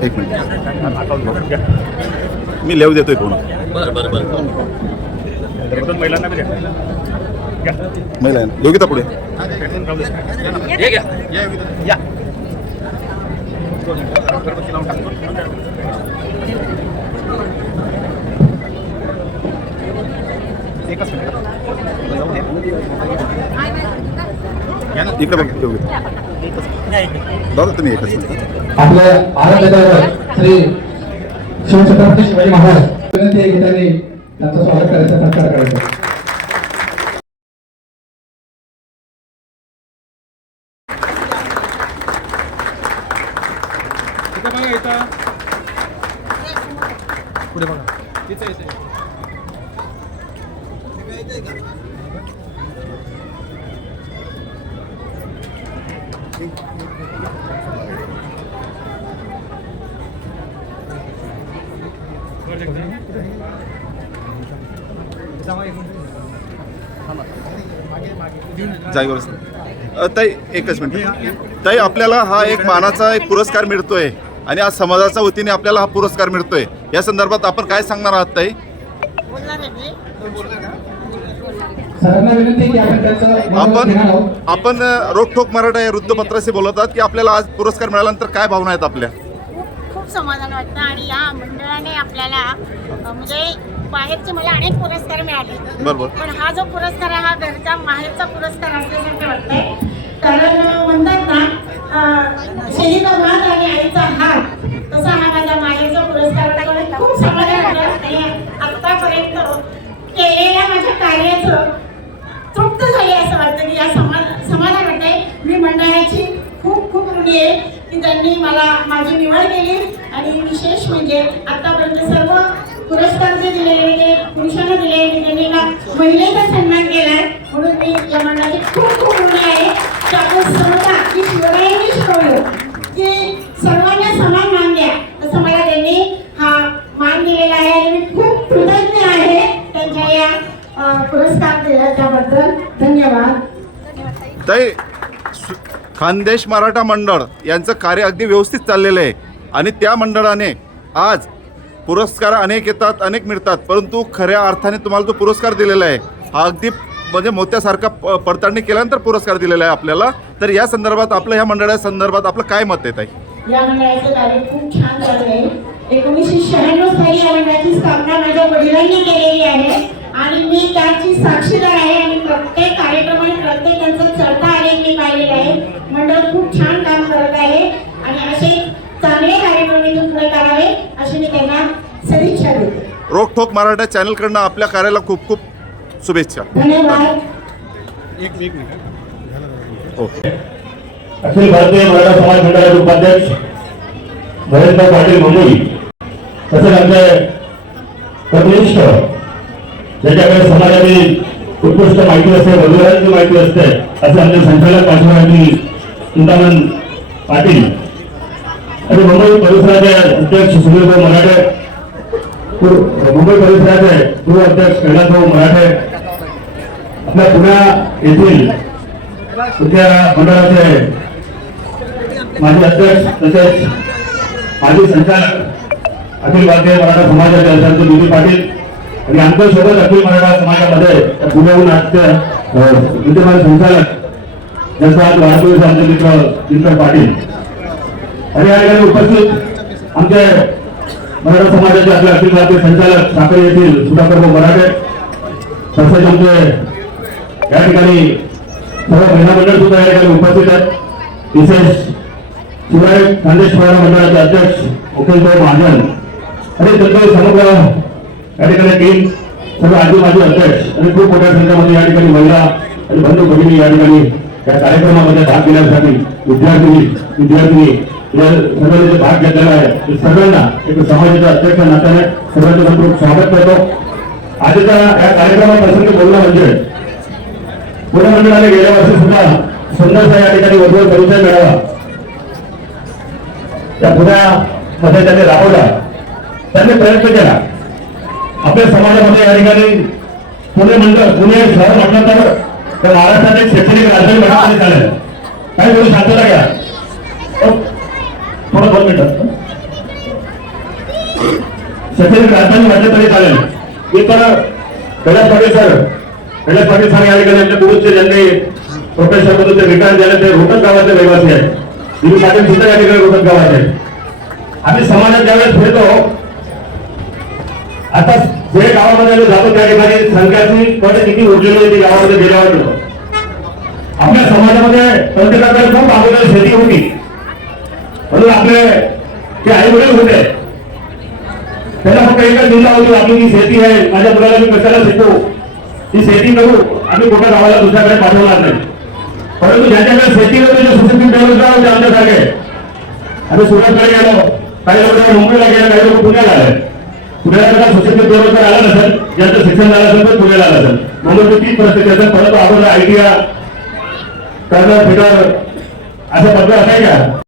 एक मिनिट मी लिहू देतोय कोण महिला योगिता पुढे इकडे बघ योगिता दादा तुम्ही एकच मिनिट आपल्या आराध्यावर श्री शिवछत्रपती शिवाजी महाराज विनंती आहे की त्यांनी त्यांचं स्वागत करायचं सत्कार करायचा पुढे बघा तिथे येते जागेवर ताई एकच मिनिट ताई आपल्याला हा एक मानाचा एक पुरस्कार मिळतोय आणि आज समाजाच्या वतीने आपल्याला हा पुरस्कार मिळतोय या संदर्भात आपण काय सांगणार आहात ताई? आपण रोखोक मराठा या वृत्तपत्राशी बोलतात की आपल्याला आज पुरस्कार मिळाल्यानंतर काय भावना आहेत आपल्या? खूप समाधान वाटतं आणि या मंडळाने आपल्याला म्हणजे बाहेरचे मला अनेक पुरस्कार मिळाले बरोबर पण हा जो पुरस्कार आहे हा घरचा माहेरचा पुरस्कार असल्यासारखं वाटतंय कारण म्हणतात ना शहीदा मात आणि आईचा हात तसा हा माझ्या माहेरचा पुरस्कार वाटतो खूप समाधान वाटतं आणि आतापर्यंत केलेल्या माझ्या कार्याचं तृप्त झाले असं वाटतं की या समाधान वाटतंय मी मंडळाची खूप खूप ऋणी आहे की त्यांनी मला माझी निवड केली आणि विशेष म्हणजे आतापर्यंत सर्व पुरस्कार जे दिलेले ते पुरुषांना दिले त्यांनी एका महिलेचा सन्मान केलाय म्हणून मी या मंडळाची खूप खूप ऋणी आहे की आपण समजा की शिवरायांनी शिकवलं की सर्वांना समान मान द्या तसं मला त्यांनी हा मान दिलेला आहे आणि मी खूप कृतज्ञ आहे त्यांच्या या पुरस्कार दिला त्याबद्दल धन्यवाद. ताई खानदेश मराठा मंडळ यांचं कार्य अगदी व्यवस्थित चाललेलं आहे आणि त्या मंडळाने आज पुरस्कार अनेक येतात अनेक मिळतात परंतु खऱ्या अर्थाने तुम्हाला जो पुरस्कार दिलेला आहे हा अगदी म्हणजे मोत्यासारखा पडताळणी केल्यानंतर पुरस्कार दिलेला आहे आपल्याला तर या संदर्भात आपलं ह्या मंडळाच्या संदर्भात आपलं काय मत आहे ताई? या मंडळाचं कार्य खूप छान चालू आहे 1996 साली या मंडळाची स्थापना माझ्या वडिलांनी केलेली आहे आणि मी त्याची साक्षीदार आहे आणि प्रत्येक कार्यक्रम आणि प्रत्येक त्यांचा चढता आलेख मी पाहिलेला आहे. मंडळ खूप छान काम करत आहे आणि असे चांगले कार्यक्रम इथून पुढे करावे अशी मी त्यांना सदिच्छा देते. रोखोक मराठा चॅनलकडनं आपल्या कार्याला खूप खूप शुभेच्छा. धन्यवाद. एक मिनिट ओके. अखिल भारतीय मराठा समाज मंडळाचे उपाध्यक्ष महेंद्र पाटील मुंबई तसेच आमचे कनिष्ठ ज्याच्याकडे समाजातील उत्कृष्ट माहिती असते वडिलांची माहिती असते असे आमचे संचालक पाठवणी चिंतामण पाटील आणि मुंबई परिसराचे अध्यक्ष सुनीलभाऊ मराठे मुंबई परिसराचे पूर्व अध्यक्ष कैलासभाऊ मराठे आपल्या पुण्या येथील तुमच्या मंडळाचे माजी अध्यक्ष तसेच माजी संचालक अखिल भारतीय मराठा समाजाचे अध्यक्ष बीबी पाटील आणि आमच्यासोबत अखिल मराठा समाजामध्ये पुण्याहून आजचे विद्यमान संचालक ज्यांचा आज वाढदिवस आमचे मित्र चिंतन पाटील आणि या ठिकाणी उपस्थित आमचे मराठा समाजाचे आपले अखिल भारतीय संचालक साखर येथील सुधाकरभाऊ मराठे तसेच आमचे या ठिकाणी सर्व महिला मंडळ सुद्धा या ठिकाणी उपस्थित आहेत. विशेष शिवाय खानदेश मराठा मंडळाचे अध्यक्ष मुकेशभाऊ महाजन आणि त्यांचे समग्र या ठिकाणी टीम सर्व आजी माजी अध्यक्ष आणि खूप मोठ्या संख्येमध्ये या ठिकाणी महिला आणि बंधू भगिनी या ठिकाणी या कार्यक्रमामध्ये भाग घेण्यासाठी विद्यार्थी या सगळ्यांचे भाग घेतलेला आहे. सर्वांना एक समाजाच्या अध्यक्ष नात्याने सर्वांचं खूप स्वागत करतो आजच्या या कार्यक्रमात प्रसंगी बोलणं म्हणजे पुणे मंडळाने गेल्या वर्षी सुद्धा सुंदरसा या ठिकाणी वधूवर परिचय मिळावा या पुण्यामध्ये त्यांनी राबवला. त्यांनी प्रयत्न केला. आपल्या समाजामध्ये या ठिकाणी पुणे शहर म्हटलं तर महाराष्ट्रात एक शैक्षणिक राजधानी म्हणाले झालं. काही बोलू शांतता घ्या. थोडं 2 मिनिटं. शैक्षणिक राजधानी म्हटलं तरी चालेल. इतर कैलास पाटील सर या ठिकाणी आपल्या गुरुचे ज्यांनी प्रोफेसर मधून ते रिटायर झाले ते रोहतक गावाचे रहिवासी आहेत. दिलीप पाटील सुद्धा या ठिकाणी रोहतक गावात आहेत. आम्ही समाजात ज्यावेळेस फिरतो आता जे गावामध्ये आम्ही जातो त्या ठिकाणी संख्याची पट किती उरलेली होती गावामध्ये गेल्यावर आपल्या समाजामध्ये प्रत्येकाकडे खूप अगोदर शेती होती म्हणून आपले जे आई वडील होते त्याला फक्त एकच चिंता होती आपली ती शेती आहे माझ्या मुलाला मी कशाला शिकू ती शेती करू आम्ही कुठं गावाला दुसऱ्याकडे पाठवणार नाही. परंतु ज्यांच्याकडे शेती होते जे सुशिक्षित बेरोजगार होते आमच्यासारखे आम्ही सुरतकडे गेलो काही लोक मुंबईला गेले काही लोक पुण्याला आले. पुण्याला सुशिक्षित बेरोजगार आला नसेल ज्यांचं शिक्षण झालं असेल तर पुण्याला आलं असेल म्हणून तीच परिस्थिती असेल. परंतु अगोदर आयटीआय करणं फिटर असं पत्र असाय का